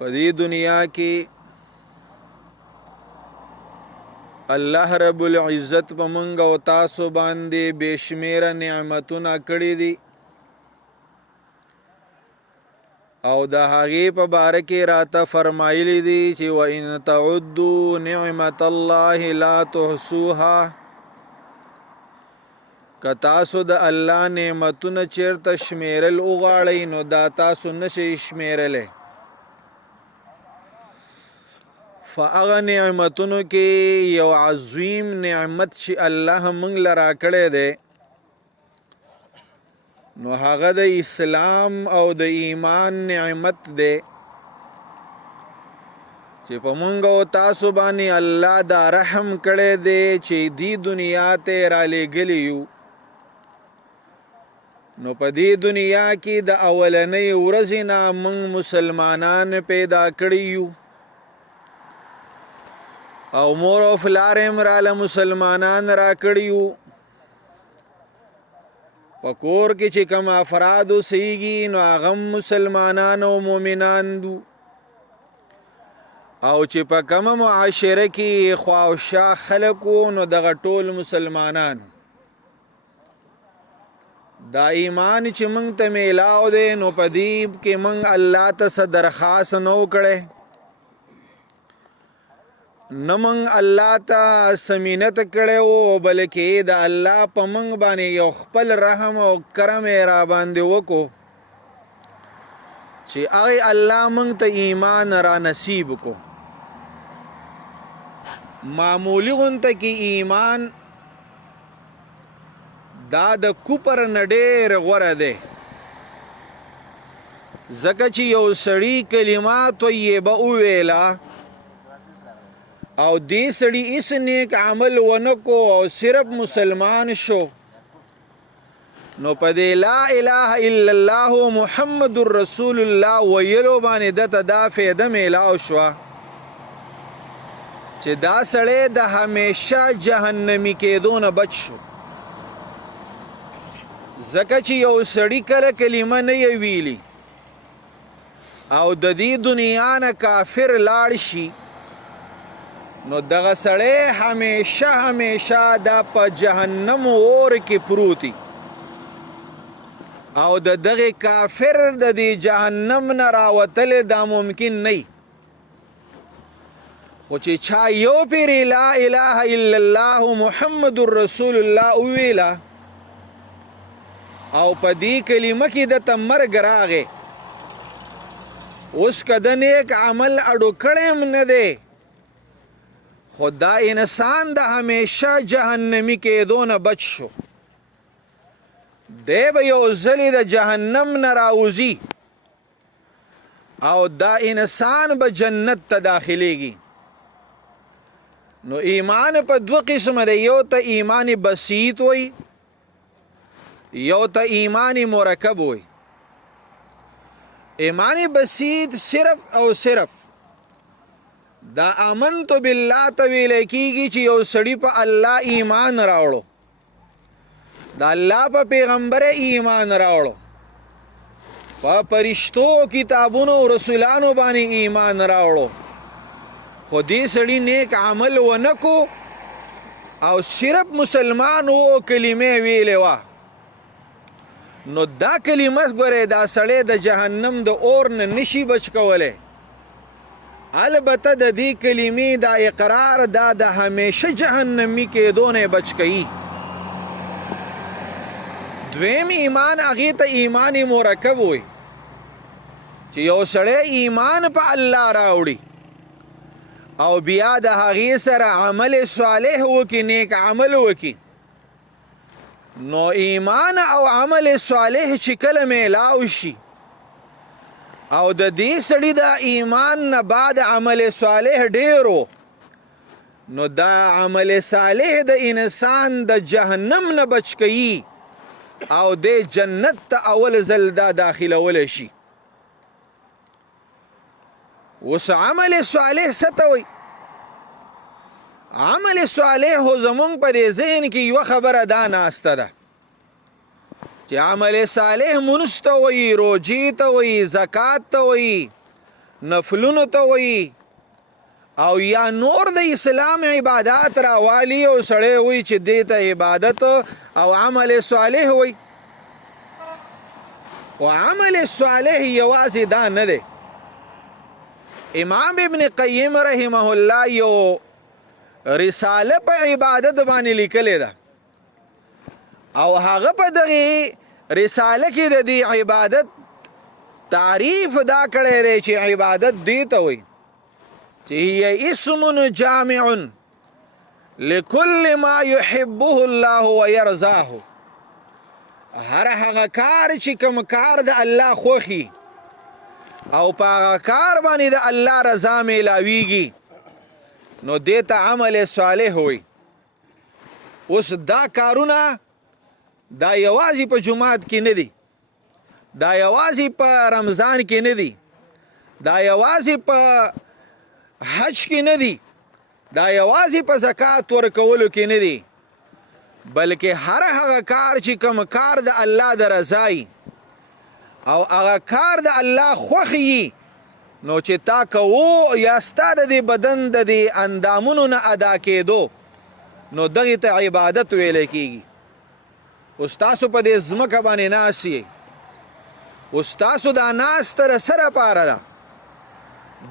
په دې دنیا کې الله رب العزت په مونږ او تاسو باندې بشمیره نعمتونه کړي دي او د هغې په باره کې راته فرمایلی دي چې وان تعدوا نعمت الله لا تحصوها که تاسو د الله نعمتونه چیرته شمیرل وغواړئ نو دا تاسو نشئ شمیرلی فاغه نعمتونو کې یو عظیم نعمت چې الله موږ له راکړی دی نو هغه د اسلام او د ایمان نعمت دی چې په موږ او تاسو باندې الله دا رحم کړی دی چې دې دنیا ته را لېږلی یو نو په دې دنیا کې د اولنۍ ورځې نه موږ مسلمانان پیدا کړي یو او مور او فلار امراله مسلمانان را کړیو په کور کې چې کوم افراد اوسېږي نو هغه مسلمانان او مؤمنان دو او چې په کومه معاشره کې خواوشا خلک نو دغه ټول مسلمانان دا ایمان چې موږ ته میلاو دی نو په دې کې موږ الله ته څه درخواست نو کړی نمنګ الله ته سمینت کړو بلکې د الله په منګ باندې یو خپل رحم او کرم را باندې وکړو چې هغه الله منګ ته ایمان را نصیب کو معمولی غونته کې ایمان دا د کوپر نډیر غوړه ده زکه چې یو سړی کلمات طیبه ویلا او دې سړی اس نیک عمل ونکو او صرف مسلمان شو نو په دې لا اله الا الله محمد رسول الله ویلو باندې دته دا فایده میلاو شو چې دا سړی د همیشه جهنمی کېدو نه بچ شو ځکه چې یو سړی کله کلمه نه ویلی او د دې دنیا نه کافر لاړ شي نو دغه سړی همیشه دا په جهنم اور کې پروتي او د دغه کافر د دې جهنم نه راوتل دا ممکن نه خو چې چا یو پیر لا اله الا الله محمد رسول الله ویلا او په دې کلمه کې د تمرګ راغې اوس کده نیک عمل اډو کړم نه دی خدا انسان د همیشه جهنمی کېدو نه بچ شو دی به یو ځلې د جهنم نه راوځي او دا انسان به جنت ته داخلیږي نو ایمان په دوه قسمه دی یو ته ایمان بسیط وي یو ته ایمان مرکب وي ایمان بسیط صرف او صرف دا آمنت بالله ته ویل کېږي چې یو سړی په الله ایمان راوړو دا الله په پیغمبر ایمان راوړو په فرشتو کتابونو رسولانو باندې ایمان راوړو خو دې سړی نیک عمل ونکو او صرف مسلمان وو کلمې ویلې وه نو دا کلمه ګورې دا سړی د جهنم د اور نه نشي بچ کولی البته د دې کلمې دا اقرار دا د همیشه جهنمی کېدو نه بچ کوي دویم ایمان هغې ته ایمان مرکب وي چې یو سړی ایمان په الله راوړي او بیا د هغې سره عمل صالح وکړي نیک عمل وکړي نو ایمان او عمل صالح چې کله میلاو شي او د دې سړي د ایمان نه بعد عمل صالح ډیرو نو دا عمل صالح د انسان د جهنم نه بچ کوي او د جنت ته اول ځل دا داخلولی شي اوس عمل صالح څه ته وایي عمل صالح خو زمونږ په دې ذهن کې یوه خبره دا ناسته ده چې عمل صالح مونځ ته وایي روجې ته وایي زکات ته وایي نفلونو ته وایي او یا نور د اسلام عبادات راوالي او سړی وایي چې دې ته عبادت او عمل صالح وایي. خو عمل صالح یوازې دا نه دی. امام ابن قیم رحمه الله یو رساله په عبادت باندې لیکلې ده او هغه په دغه رساله کې د دې عبادت تعریف دا کړی دی چې عبادت دې ته وایي چې هي اسم جامع لكل ما يحبه الله ويرضاه. هر هغه کار چې کوم کار د الله خوښي او په هغه کار باندې د الله رضا میلاویږي نو دې ته عمل صالح وایي. اوس دا کارونه دا یوازې په جماعت کې نه دي، دا یوازې په رمضان کې نه دي، دا یوازې په حج کې نه دي، دا یوازې په زکات ورکولو کې نه دي، بلکې هر هغه کار چې کوم کار د الله د رضای او هغه کار د الله خوښي نو چې تا کوو یا ستا د دې بدن د دې اندامونو نه ادا کېدو نو دغې ته عبادت ویلی کېږي. اوس تاسو په دې ځمکه باندې ناست یې، اوس تاسو دا ناسته د څه دپاره ده؟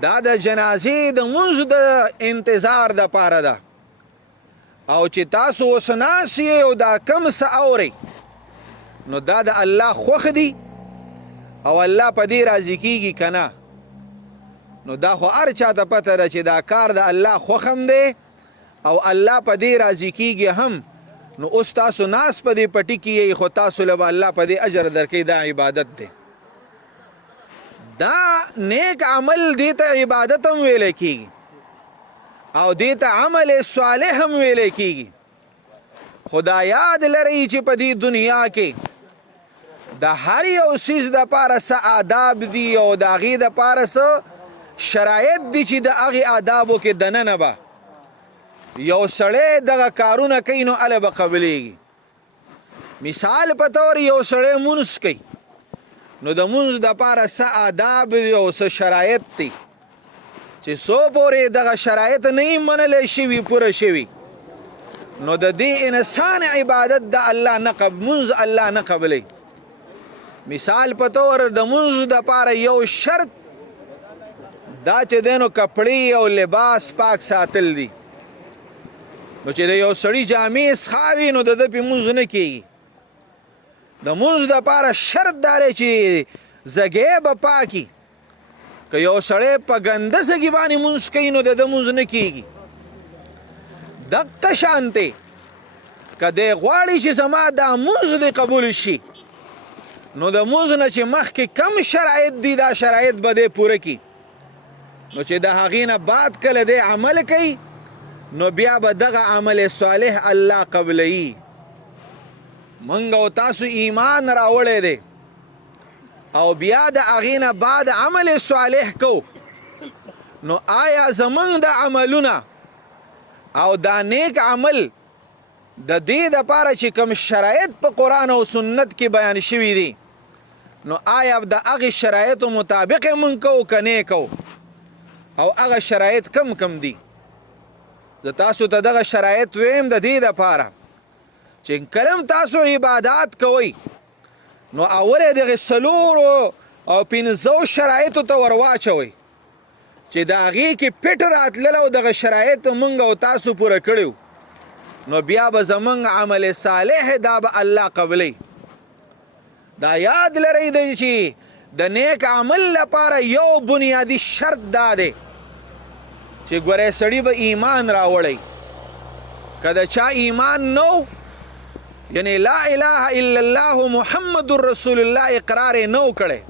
دا د جنازې د لمونځ د انتظار دپاره ده. او چې تاسو اوس ناست یې او دا کم څه اورئ نو دا د الله خوښ دي او الله په دې راضي کېږي که نه؟ نو دا خو هر چا ته پته ده چې دا کار د الله خوښ هم دی او الله په دې راضي کېږي هم. نو اوس تاسو ناست په دې پټي کې یې خو تاسو له به الله په دې اجر درکوي. دا عبادت دی. دا نیک عمل دې ته عبادت هم ویلی کېږي او دې ته عمل صالح هم ویلی کېږي. خو دا یاد لرئ چې په دې دنیا کې د هر یو څیز دپاره څه آداب دي او د هغې دپاره څه شرایط دي چې د هغې آدابو کې دننه به یو سړی دغه کارونه کوي نو هله به قبلیږي. مثال په طور یو سړی مونځ کوي نو د مونځ دپاره څه آداب او څه شرایط دي چې څو پورې دغه شرایط نه یې منلی شوي پوره شوي نو د دې انسان عبادت د الله نه مونځ الله نه قبلی. مثال په طور د مونځ دپاره یو شرط دا چې دی نو کپړې او لباس پاک ساتل دي. نو چې د یو سړي جامې څښاوي نو د ده پې مونځ نه کېږي. د مونځ دپاره شرط دا دی چې زګې به پاکي. که یو سړی په ګنده زګي باندې مونځ کوي نو د ده مونځ نه کېږي. دقه شانتې که دی غواړي چې زما دا مونځ دی قبول شي نو د مونځ نه چې مخکې کم شرایط دي دا شرایط به دی پوره کړي. نو چې د هغې نه بعد کله دی عمل کوي نو بیا به دغه عمل صالح الله قبلوي. منګ او تاسو ایمان راوړی دی او بیا د هغې نه بعد عمل صالح کو نو آیا زمونږ د عملونه او دا نیک عمل د دې دپاره چې کوم شرایط په قرآن او سنت کې بیان شوي دي نو آیا د هغې شرایطو مطابق یې مونږ کوو که نه کوو او هغه شرایط کم کم دي؟ زه تاسو ته دغه شرایط ویم د دې دپاره چې کله تاسو عبادات کوئ نو اول یې دغې څلورو او پنځو شرایطو ته ور واچوئ چې د هغې کې پټ راتلل او دغه شرایط موږ او تاسو پوره کړي نو بیا به زموږ عمل صالح دا به الله قبلی. دا یاد لرئ دی چې د نیک عمل لپاره یو بنیادی شرط دا دی چې ګورئ سړي به ایمان راوړی. که د چا ایمان نو یعنی لا اله الا الله محمد رسول الله اقرار نو کړی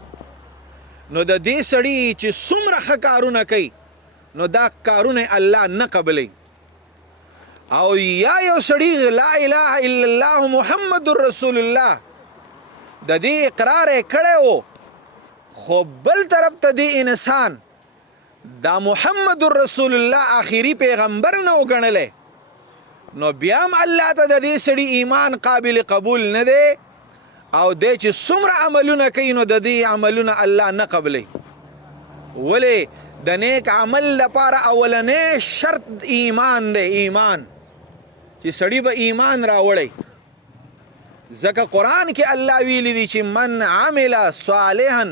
نو د دې سړي چې څومره ښه کارونه کوي نو دا کارونه الله نه قبلی. او یا یو سړي لا اله الا الله محمد رسول الله د دې اقرار یې کړی و خو بل طرف ته دې انسان دا محمد رسول الله آخري پیغمبر نه وګڼلی نو بیا هم الله ته د دې سړي ایمان قابل قبول نه دی او دی چې څومره عملونه کوي نو د دې عملونه الله نه قبلی. ولې د نیک عمل لپاره اولنی شرط ایمان دی، ایمان چې سړی به ایمان راوړی. ځکه قرآن کې الله ویلی دی چې من عمل صالحا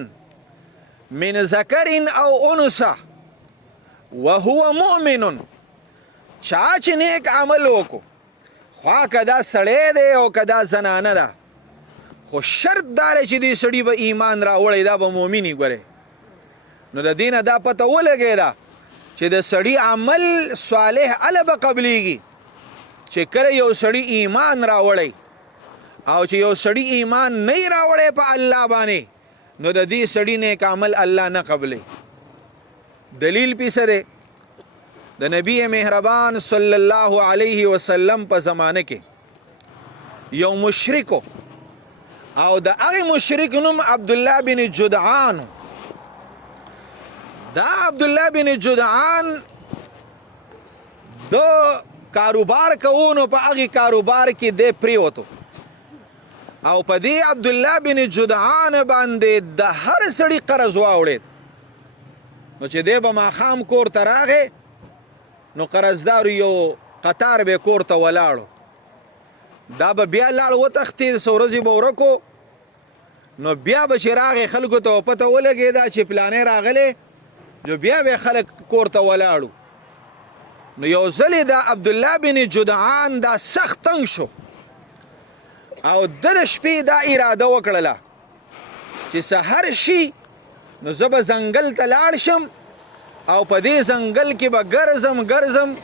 من ذکر او انثى وهو مؤمن، چا چې نیک عمل وکړو خوا که دا سړی دی او که دا زنانه ده، خو شرط دا دی چې دې سړي به ایمان راوړی، دا به مؤمني. ګورې نو د دې نه دا پته ولګېده چې د سړي عمل صالح هله به قبلیږي چې کله یو سړي ایمان راوړی، او چې یو سړي ایمان نه راوړی په الله باندې نو د دې سړي نیک عمل الله نه قبلی. دلیل پې څه دی؟ د نبی مهربان صلی الله علیه وسلم په زمانه کې یو مشرکو، او د هغې مشرک نوم عبدالله بن جدعان. دا عبدالله بن جدعان د کاروبار کوو، نو په هغې کاروبار کې دی پریوتو، او په دې عبدالله بن جدعان باندې د هر سړي قرض واوړېد. نو چې دی به ماښام کور ته راغی نو قرضدارو یو قطار به کور ته ولاړو، دا به بیا لاړ وتښتېد، څو ورځې به ورکو، نو بیا به چې راغی خلکو ته پته ولګېده چې پلانې راغلی، جو بیا به خلک کور ته ولاړو. نو یو ځلې د عبدالله بن جدعان دا سخت تنګ شو، او د شپې دا اراده وکړله چې سحر شي نو زه به ځنګل ته لاړ شم، او په دې ځنګل کې به ګرځم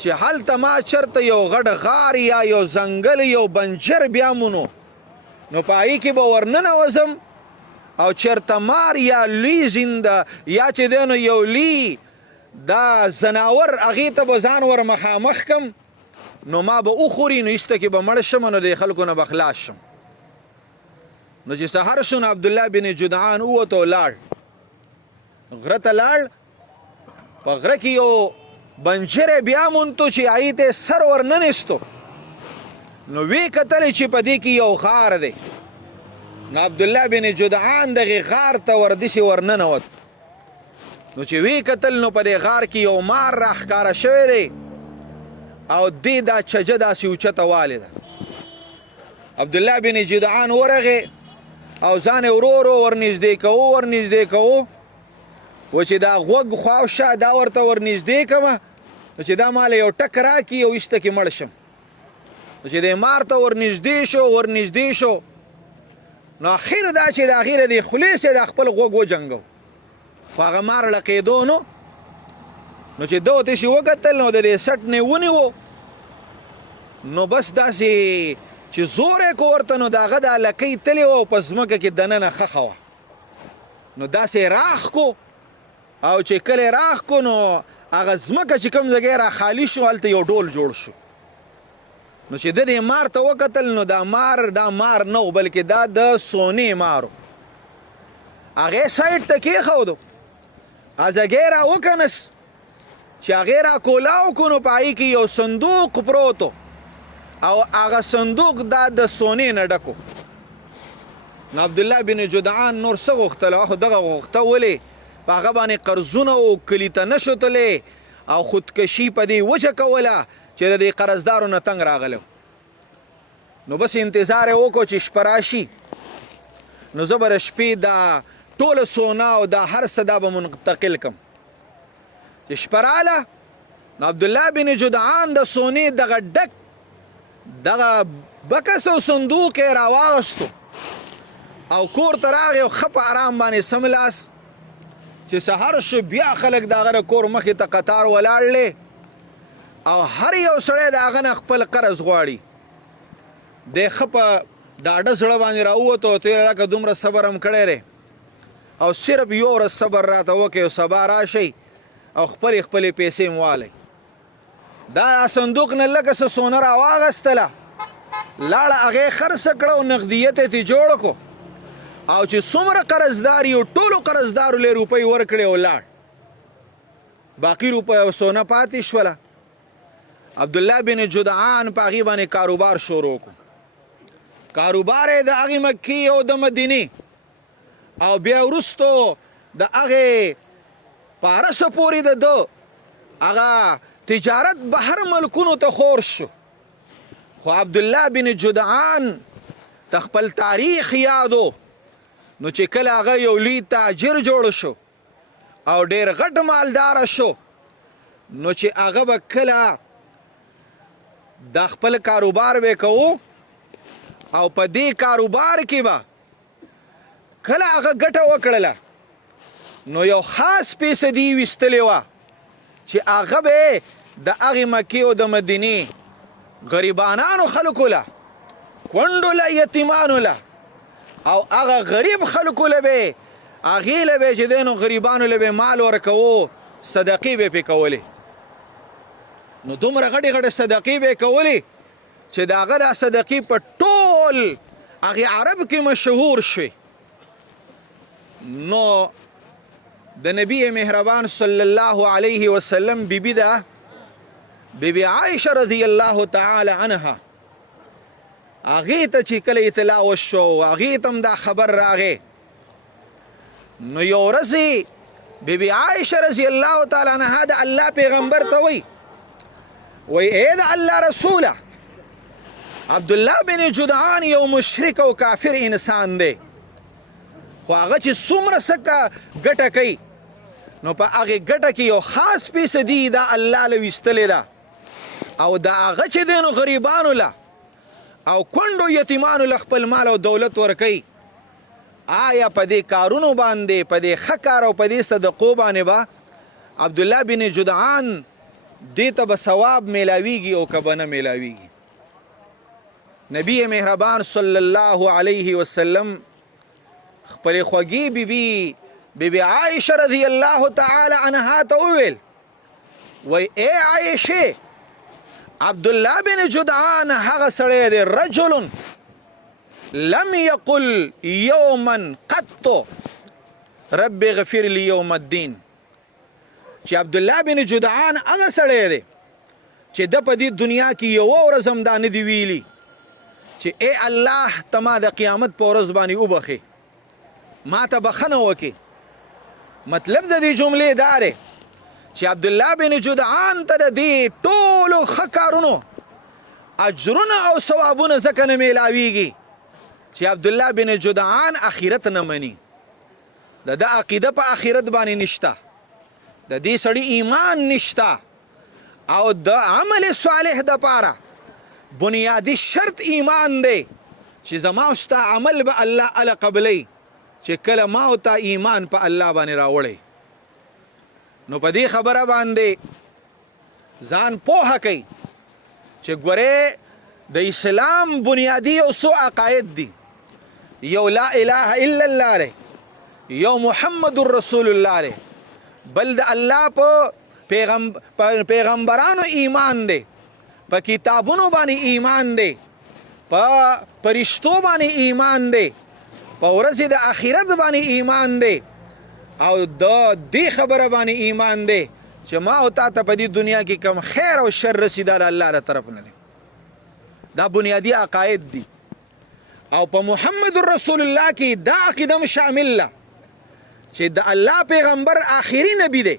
چې هلته ما چرته یو غټ غار یا یو ځنګل یو بنجر بیا مونو، نو په هغې کې به ورننوځم، او چرته مار یا لوی زنده یا چې دی نو یو لوی دا زناور هغې ته به ځان ور مخامخ کم، نو ما به وخوري، نو ایسته کې به مړ شم، نو د خلکو نه به خلاص شم. نو چې سهار شو نو عبدالله بن جدعان ووته لاړ غره ته لاړ، په غره کې یو بنجر بیا مونتو چې هغې ته سر ورننستو، نو وی کتلی چې په دې کې یو غار دی. نو عبدالله بن جدعان دغې غار ته وردسې ورننوت، نو چې وی کتل نو په دې غار کې یو مار راښکاره شوی دی، او دې دا چجه داسې اوچته والې ده. عبدالله بن جدعان ورغې او ځان یې ورو ورو ورنږدې کوو، و چې دا غوږ خواوشه دا ورته ورنږدې کمه، نو چې دا ماله یو ټک راکړي او ایسته کې مړ شم. نو چې دې مار ته ورنږدې شو، نو اخر دا چې د هغې د خولې سې د خپل غوږ وجنګو، خو هغه مار لقېدو نو چې ده ورته چې وکتل نو د دې سټ نه ونیو، نو بس داسې چې زور یې کو ورته، نو د هغه دا لکۍ تلې وه او په ځمکه کې دننه خښه وه، نو داسې راخ کو، او چې کله راخ کو نو هغه ځمکه چې کوم ځای را خالي شو هلته یو ډول جوړ شو. نو چې د دې مار ته وکتل نو دا مار نه و بلکې دا د سونې مارو. هغې سایډ ته کېښودو، ازګی را وکنس چې هغې را کولاو کو، نو په هغې کې یو صندوق پروتو، او هغه صندوق دا د سونې نه ډکو. نو عبدالله بن جدعان نور څه غوښتل؟ خو دغه غوښته ولې په هغه باندې قرضونه و، کلي ته نه شو تللی، او خودکشي په دې وجه کوله چې د دې قرضدارو نه تنګ راغلی. نو بس انتظار یې وکړو چې شپه راشي، نو زه به د شپې دا ټوله سونه او دا هر څه دا به منتقل کم. چې شپه راله نو عبدالله بن جدعان د سونې دغه ډک دغه بکس او صندوق یې راواغستو، او کور ته راغی او ښه په ارام باندې سملاس. چې سهار شو بیا خلک د هغه د کور مخې ته قطار ولاړلې، او هر یو سړی د هغه نه خپل قرض غواړي. دی ښه په ډاډه زړه باندې راووتو، ورته ویل لکه دومره صبر هم کړی دی، او صرف یو ورځ صبر راته وکړئ او سبا راشئ او خپلې پیسې م والئ. دا صندوق نه لکه څه سونه راواغستله، لاړه هغې خرڅه کړه او نقدیت یې ترې جوړ کړو، او چې څومره قرضدار یو ټولو قرضدارو له روپۍ ورکړې او لاړ، باقي روپۍ او سونه پاتې شوله. عبدالله بن جدعان په هغې باندې کاروبار شروع کړو. کاروبار یې د هغې مکې او د مدینې، او بیا وروستو د هغې پارس پورې د هغه تجارت بهر ملکونو ته خور شو. خو عبدالله بن جدعان د خپل تاریخ یادو نو چې کله هغه یو لوی تاجر جوړ شو او ډېر غټ مالدار شو نو چې هغه به کله د خپل کاروبار به کوو او په دې کاروبار کې به کله هغه ګټه وکړله نو یو خاص پیسې ویستلې وه چې هغه به د هغې مکې او د مدینې غریبانانو خلکو له کونډو له یتیمانو له او هغه غریب خلکو له به هغې له به چې دی نو غریبانو له به مال ورکوو صدقې به پې کولې نو دومره غټې غټې صدقې به یې کولې چې د هغه دا صدقې په ټول هغې عرب کې مشهور شوې. نو د نبی مهربان صلی الله علیه وسلم بیبی ده بیبی عایشه رضی الله تعالی عنها هغې ته چې کله اطلاع وشو هغې ته هم دا خبر راغی نو یو ورځې بیبی عایشه رضی الله تعالی عنها د الله پیغمبر ته وی ای د الله رسوله عبدالله بن جدعان یو مشرک او کافر انسان دی خو هغه چې څومره څه ګټه کوي نو په هغې ګټه کې یو خاص فیصدي دا الله له ویستلې ده او د هغه چې دی نو غریبانو له او کونډو یتیمانو له خپل مال او دولت ورکوي. آیا په دې کارونو باندې په دې ښه کار او په دې صدقو باندې به عبدالله بن جدعان دې ته به ثواب میلاویږي او که به نه میلاویږي؟ نبی مهربان صلی الله علیه وسلم خپل خوږی بیبی عایشه رضی الله تعالی عنها ته وویل وی ای عایشه عبدالله بن جدعان هغه سړی دی رجل لم یقل یوما قط رب اغفر لی یوم الدین چې عبدالله بن جدعان هغه سړی دی چې د په دې دنیا کې یوه ورځ هم دا نه دی ویلي چې ای الله ته ما د قیامت په ورځ باندې وبخې ما ته بخښنه وکړې. مطلب د دې جملې دا دی چې عبدالله بن جدعان ته د دې ټولو ښه کارونو اجرونه او ثوابونه ځکه نه میلاویږي چې عبدالله بن جدعان آخرت نه مني د ده عقیده په آخرت باندې نشته د دې سړي ایمان نشته او د عمل صالح دپاره بنیادی شرط ایمان دی چې زما او ستا عمل به الله اله قبلی چې کله ما او تا ایمان په الله باندې راوړی. نو په دې خبره باندې ځان پوهه کوي چې ګورې د اسلام بنیادی یو څو عقاید دي یو لا اله الا الله دی یو محمد رسول الله دی بل د الله په پیغمبرانو ایمان دی په کتابونو باندې ایمان دی په پرشتو باندې ایمان دی په ورځې د آخرت باندې ایمان دی او د دې خبره باندې ایمان دی چې ما او تا ته په دې دنیا کې کم خیر او شر رسیدا له الله له طرف نه دی. دا بنیادی عقاید دي او په محمد رسول الله کې دا عقیده هم شامل ده چې د الله پیغمبر آخري نبی دی.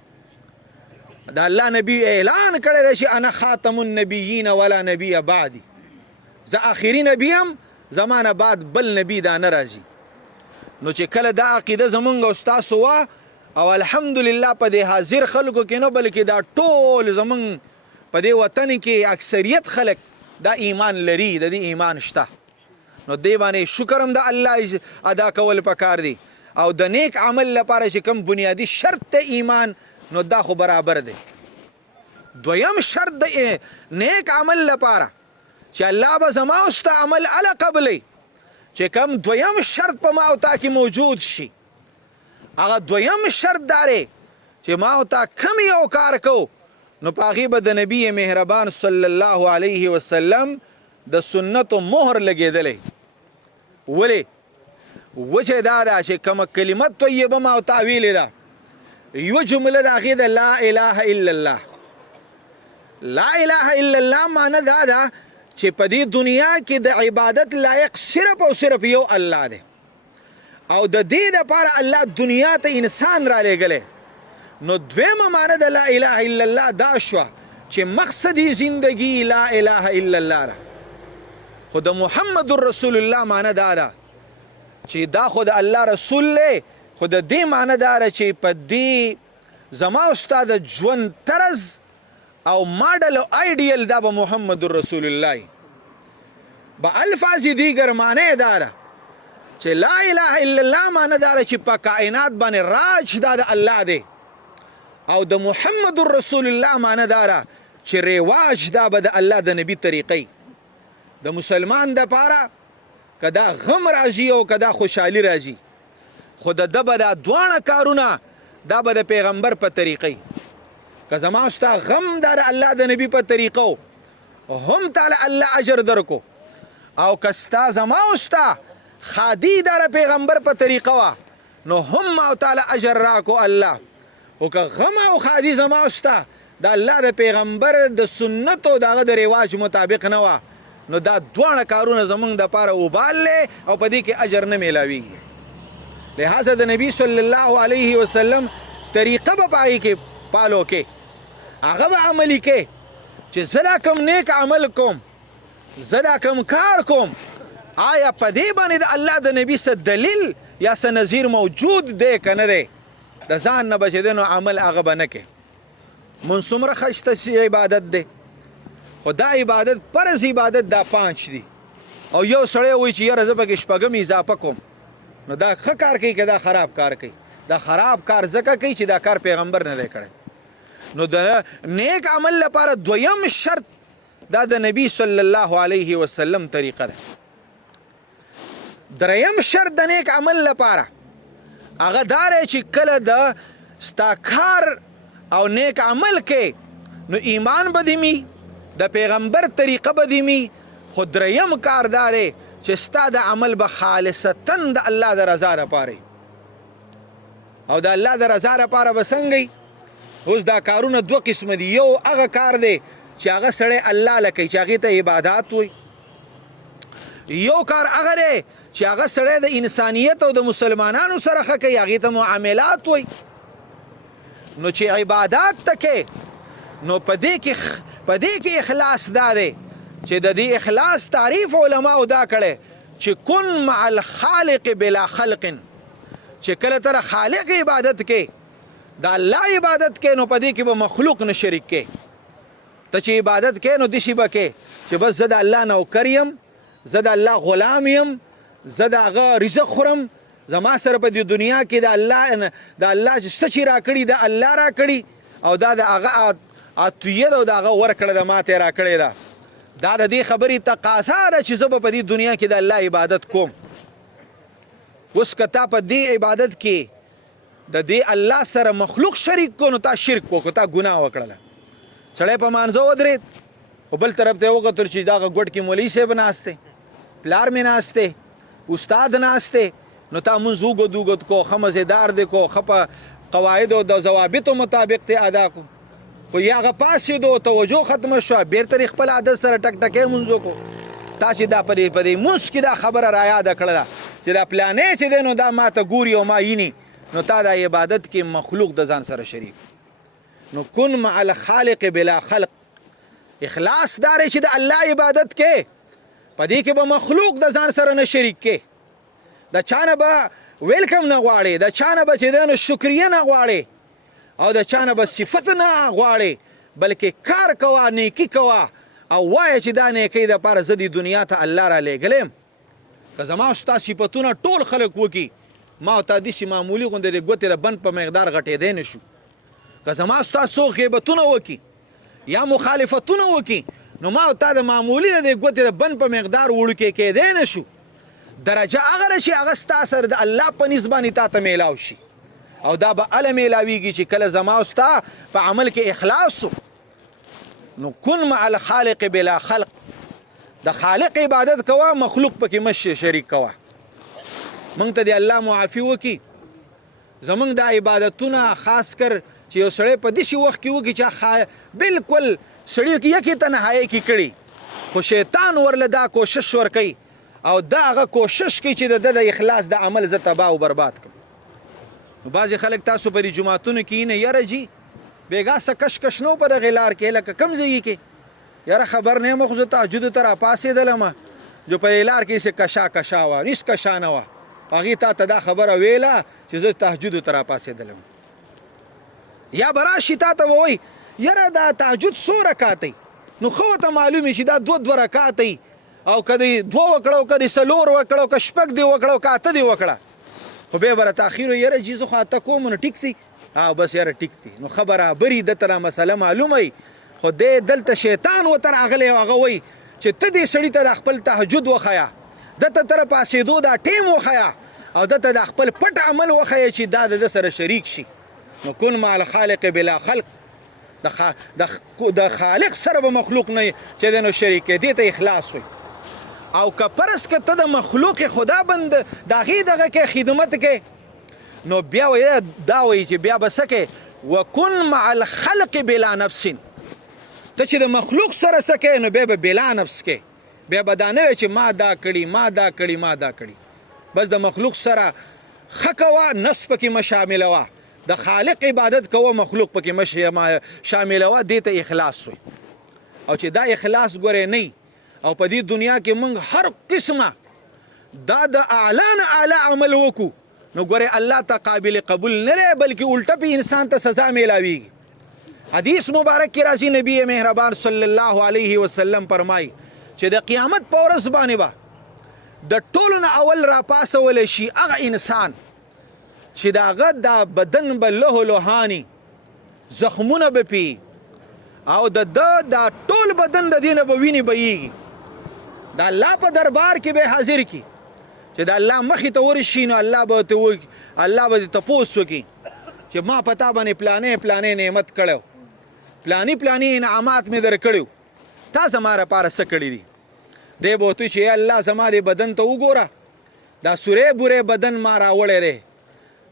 د الله نبی اعلان کړی دی چې انا خاتم النبیین ولا نبی بعدي زه آخري نبی یم زمانه بعد بل نبی دا نه راځي. نو چې کله دا عقیده زمونږ او ستاسو وه او الحمدلله په دې حاضر خلکو کې نه بلکې دا ټول زمونږ په دې وطن کې اکثریت خلک دا ایمان لري د دې ایمان شته نو دې باندې شکر هم د الله ادا کول پکار دی او د نیک عمل لپاره چې کوم بنیادی شرط ته ایمان نو دا خو برابر دی. دویم شرط د نیک عمل لپاره چې الله به زما او ستا عمل اله قبلی چې کوم دویم شرط په ما او تا کې موجود شي هغه دویم شرط دا دی چې ما او تا کم یو کار کو نو په هغې به د نبی مهربان صلی الله علیه وسلم د سنتو مهر لګېدلی. ولې وجه دا ده چې کومه کلمه طیبه ما او تا ویلې ده یوه جمله د هغې د لا اله الا الله. لا اله الا الله معنی دا ده چې په دې دنیا کې د عبادت لایق صرف او صرف یو الله دی او د دې دپاره الله دنیا ته انسان را لېږلی نو دویمه معنی د لا اله الا الله دا شوه چې مقصدی زندگی لا اله الا الله ده. خو د محمد رسول الله معنی دا ده چې دا خو د الله رسول دی، خو د دې معنی دا ده چې په دې زما او ستا د ژوند طرز او ماډل او آیډیل دا به محمد رسول الله به الفاظ دیگر معنی دا ده چې لا اله الا الله معنی دا ده چې په کائنات باندې راج دا د الله دی، او د محمد رسول الله معنی دا ده چې رواج دا به د الله د نبی طریقې. د مسلمان د پاره کدا غم راځي او کدا خوشحالي راځي، خو د ده به دا دواړه کارونه دا به د پیغمبر په طریقې. که زما ستا غم دا د الله د نبی په طریقو هم تعالی الله اجر درکو، او که ستا زما او ستا خادي دا د پیغمبر په طریقه وه نو هم ما تعالی اجر راکو الله. او که غم او خادي زما او ستا د الله د پیغمبر د سنتو دغه د رواج مطابق نه وه نو دا دواړه کارونه زمونږ دپاره وبال دی او په دې کې اجر نه میلاویږي. لہذا د نبی صلی الله علیه وسلم طریقه به په هغې کې پالو کې، هغه به عملي کې چې زه دا کوم نیک عمل کوم، زه دا کوم کار کوم، آیا په دې باندې د الله د نبي څه دلیل یا څه نظیر موجود دی که نه دی؟ د ځان نه به چې دی نو عمل هغه به نه کوې. مونځ څومره ښایسته عبادت دی، خو دا عبادت فرض عبادت دا 5 دي، او یو سړی وایي چې یاره زه پکې شپږم اضافه کوم، نو دا ښه کار کوي که دا خراب کار کوي؟ دا خراب کار ځکه کوي چې دا کار پیغمبر نه دی کړی. نو د نیک عمل لپاره دویم شرط دا د نبی صلی الله علیه وسلم طریقه ده. دریم شرط د نیک عمل لپاره هغه دا دی چې کله د ستا کار او نیک عمل کې نو ایمان به دې می، د پیغمبر طریقه به دې می، خو دریم کار دا دی چې ستا د عمل به خالصتا د الله د رضا لپاره، او د الله د رضا لپاره به څنګه؟ اوس دا کارونه دوه قسمه دي. یو هغه کار دی چې هغه سړی الله له کوي چې هغې ته عبادات وایي، یو کار هغه دی چې هغه سړی د انسانیت او د مسلمانانو سره ښه کوي، هغې ته معاملات وایي. نو چې عبادات ته کې نو په دې کې اخلاص دا دی چې د دې اخلاص تعریف علماء دا کړی چې کن مع الخالق بلا خلق، چې کله تر خالق عبادت کې د الله عبادت کې نو په دې کې به مخلوق نه شریک کې. ته چې عبادت کې نو دشي به کې چې بس زه د الله نوکر یم، زه د الله غلام یم، زه د هغه رزق خورم، زما سره په دې دنیا کې د الله څه چې راکړي د الله راکړي، او دا د هغه عطیه ده او د هغه ورکړه ده ماته یې راکړې ده. دا د دې خبرې تقاضا ده چې زه به په دې دنیا کې د الله عبادت کوم. اوس که تا په دې عبادت کې د دې الله سره مخلوق شریک کو نو تا شرک وکړو، تا ګناه وکړله. سړی په مانځه ودرېد خو بل طرف ته یې وکتل چې دغه ګوټ کې مولوي صاحب ناست دی، پلار مې ناست دی، استاد ناست دی، نو تا مونځ اوږد اوږد کو، ښه مزېدار دی کو، ښه په قواعدو د ضوابطو مطابق ته ادا کو. خو یا هغه پاڅېدو، توجه ختمه شوه، بېرته یې خپل عادت سره ټک ټکی مونځ وکړو. تا چې دا په دې مونځ کې دا خبره رایاده کړله چې دا پلانې چې دی نو دا ما ته ګوري او ما ییني، نو تا دا عبادت کې مخلوق د ځان سره شریک. نو کن مع الخالق بلا خلق، اخلاص دا دی چې د الله عبادت کې په دې کې به مخلوق د ځان سره نه شریک کې، د چا نه به ویلکم نه غواړې، د چا نه به چې دی نو شکریه نه غواړې، او د چا نه به صفت نه غواړې، بلکې کار کوه، نیکي کوه، او وایه چې دا نیکۍ دپاره زه دې دنیا ته الله را لېږلی یم. که زما ستا صفتونه ټول خلک وکړي، ما او تا داسې معمولي غوندې د ګوتې د بند په مقدار غټېدی نه شو. که زما ستا څو غیبتونه وکړي یا مخالفتونه وکړي نو ما او تا د معمولي د ګوتې د بند په مقدار وړوکی کېدی نه شو. درجه هغه ده چې هغه ستا سره د الله په نسبت باندې تا ته میلاو شي، او دا به هله میلاویږي چې کله زما او ستا په عمل کې اخلاص شو. نو کن مع الخالق بلا خلق، د خالق عبادت کوه، مخلوق پکې مه شریک کوه. موږ ته د الله معافي وکړي، زموږ دا عبادتونه خاص کر چې یو سړی په داسې وخت کې وکړي چې بلکل سړي کې یکې تنهایۍ کې کړي، خو شیطان ورله دا کوشش ورکوي او دا هغه کوشش کوي چې د ده د اخلاص د عمل زه تباه او برباد کړم. نو بعضې خلک تاسو په دې جوماتونو کې نه یاره جي بېګا څه کشکش نو په دغې لار کې لکه کوم ځای کې یاره خبر نه یم خو زه تهجدو ته راپاڅېدلم جو په دې لار کې څه کشا کشا وه هېڅ کشا نه وه هغې تا ته دا خبره ویله چې زه تهجدو ته راپاڅېدلم یا به راشي تا ته به وایي یاره دا تهجد څو رکاتی نو ښه ورته معلوم وي چې دا دوه رکاتی او که دې 2 وکړه که دې 4 وکړه که 6 دې وکړه که 8 دې وکړه خو بیا به راته اخیر یاره جي زه خو 8 کوم نو ټیک دی بس یاره ټیک دی نو ښه برابري ده ته را مسله معلومه وي خو دی دلته شیطان ورته راغلی او هغه وایي چې ته دې سړي ته د خپل تهجد وښیه دته ته پاسېدو دا ټیم وښیه او دته د خپل پټ عمل وښیه چې دا د ده سره شریک شي نو کن مع الخالق بلا خلق د خالق سره به مخلوق نه چې دی نو شریک دې ته اخلاص وي او که پرس که ته د مخلوق خدا بند د هغې دغه کې خدمت کې نو بیا وایي دا وایي چې بیا به څه کې وکن مع الخلق بلا نفس ته چې د مخلوق سره څه کوې نو بیا به بلا نفس کې بیا به دا نه وایي چې ما دا کړي ما دا کړي ما دا کړي بس د مخلوق سره ښه کوه نفس پکې مه شاملوه د خالق عبادت کوه مخلوق پکې مه شاملوه دې ته اخلاص وي او چې دا اخلاص ګورې نه او په دې دنیا کې موږ هر قسمه دا د اعلی نه اعلی عمل وکړو نو ګورې الله ته قابل قبول نه دی بلکې الټه پې انسان ته سزا میلاویږي حدیث مبارک کې راځي نبی مهربان صلی الله علیه وسلم فرمایي چې د قیامت په ورځ باندې به د ټولو نه اول راپاسولی شي هغه انسان چې د هغه دا بدن به له لوهاني زخمونه به پي او د ده دا ټول بدن د دې نه به وینې بهیږي د الله په دربار کې به حاضر کړي چې د الله مخې ته ورشي نو الله به دې تپوس وکړي چې ما په تا باندې پلانې نعمت کړی پلانې انعامات مې در کړي تا زما لپاره څه کړي دي دی به ورته چې الله زما دې بدن ته وګوره دا سوری بوری بدن ما راوړی دی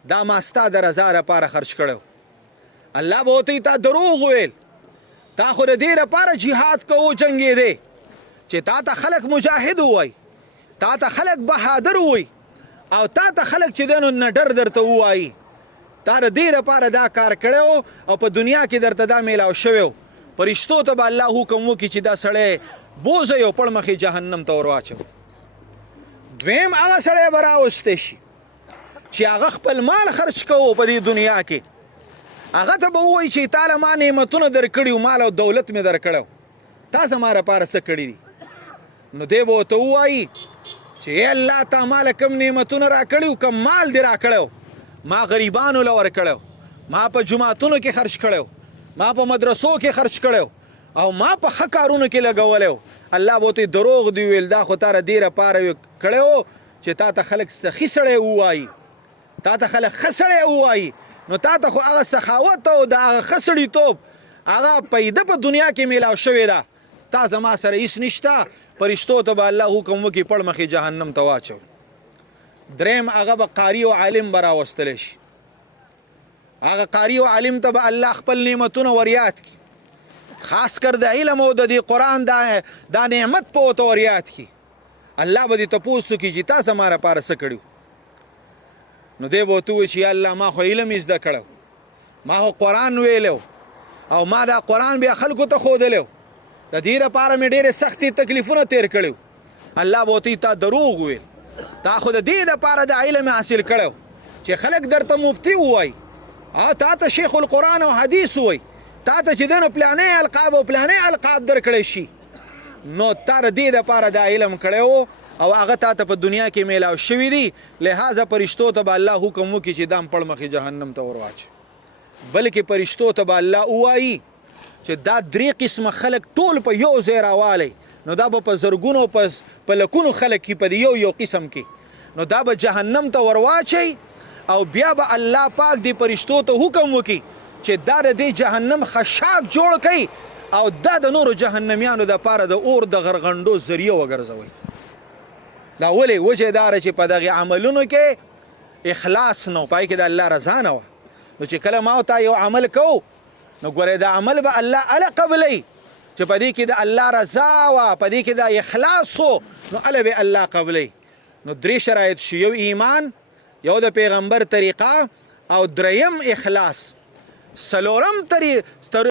دا ما ستا د رضا لپاره خرج کړی الله به ورته تا دروغ ویل تا خو د دې لپاره جهاد کوو جنګېدی چې تا ته خلک مجاهد ووایي تا ته خلک بهادر ووایي او تا ته خلک چې دی نو نډر درته ووایي تا د دې لپاره دا کار کړی او په دنیا کې درته دا میلاو شوی و فرشتو ته به الله حکم وکړي چې دا سړی بوځئ او پړ مخې جهنم ته ور واچوئ دویم هغه سړی به راوستی شي چې هغه خپل مال خرچ کوو په دې دنیا کې هغه ته به ووایي چې تا له ما نعمتونه در کړي مال او دولت مې در کړی تا زما لپاره څه کړي دي نو دی به ورته ووایي چې ای الله تا ما له کوم نعمتونه را کړي کوم مال دې را کړی ما غریبانو له ورکړی ما په جوماتونو کې خرچ کړی ما په مدرسو کې خرچ کړی او ما په ښه کارونو کې لګولی الله به ورته دروغ دی ویل دا خو تا د دې لپاره کړی چې تا ته خلک سخي سړی ووایي تا ته خلک ښه سړی ووایي نو تا ته خو هغه سخاوت او د هغه ښه سړیتوب هغه پیده په دنیا کې میلاو شوې ده تا زما سره هېڅ نشته فرشتو ته به الله حکم وکړي پړ مخې جهنم ته واچو دریم هغه به قاري او عالم به راوستلی شي هغه قاري او عالم ته به الله خپل نعمتونه ور یاد کړي خاص کر د علم او د دې قرآن دا نعمت په ورته ور یاد کړي الله به دې تپوس وکړي چې تا زما لپاره څه کړي نو دی به ورته ووایي چې یا الله ما خو علم یې زده کړی ما خو قرآن ویلی او ما دا قرآن بیا خلکو ته ښودلی د دې لپاره مې ډېرې سختې تکلیفونه تیر کړي الله به ورته تا دروغ ویل تا خو د دې لپاره د علم حاصل کړی چې خلک درته مفتي ووایي او تا ته شیخ القرآن او حدیث ووایي تا ته چې دی نو پلانې القاب او پلانې القاب در کړی شي نو تا د دې لپاره دا علم کړی او هغه تا ته په دنیا کې میلاو شوي دي لہذا فرشتو ته به الله حکم وکړي چې دام پړ مخې جهنم ته ور واچي بلکې فرشتو ته به الله ووایي چې دا 3 قسمه خلک ټول په یو ځای راوالی نو دا به په زرګونو په لکونو خلک کې په یو قسم کې نو دا به جهنم ته ور واچي او بیا به الله پاک دې فرشتو ته حکم وکړي چې دا د دې جهنم خشاک جوړ کړي او دا د نورو جهنمیانو دپاره د اور د غرغنډو ذریعه وګرځوئ دا ولې وجه داره چې په دغې عملونو کې اخلاص نه پای کې د الله رضا نه وه نو چې کله ما تا یو عمل کوو نو ګورې دا عمل به الله اله قبلی چې په دې کې د الله رضا وه په دې کې د اخلاص و نو اله به الله قبلی نو 3 شرایط شي یو ایمان یو د پیغمبر طریقه او دریم اخلاص. څلورم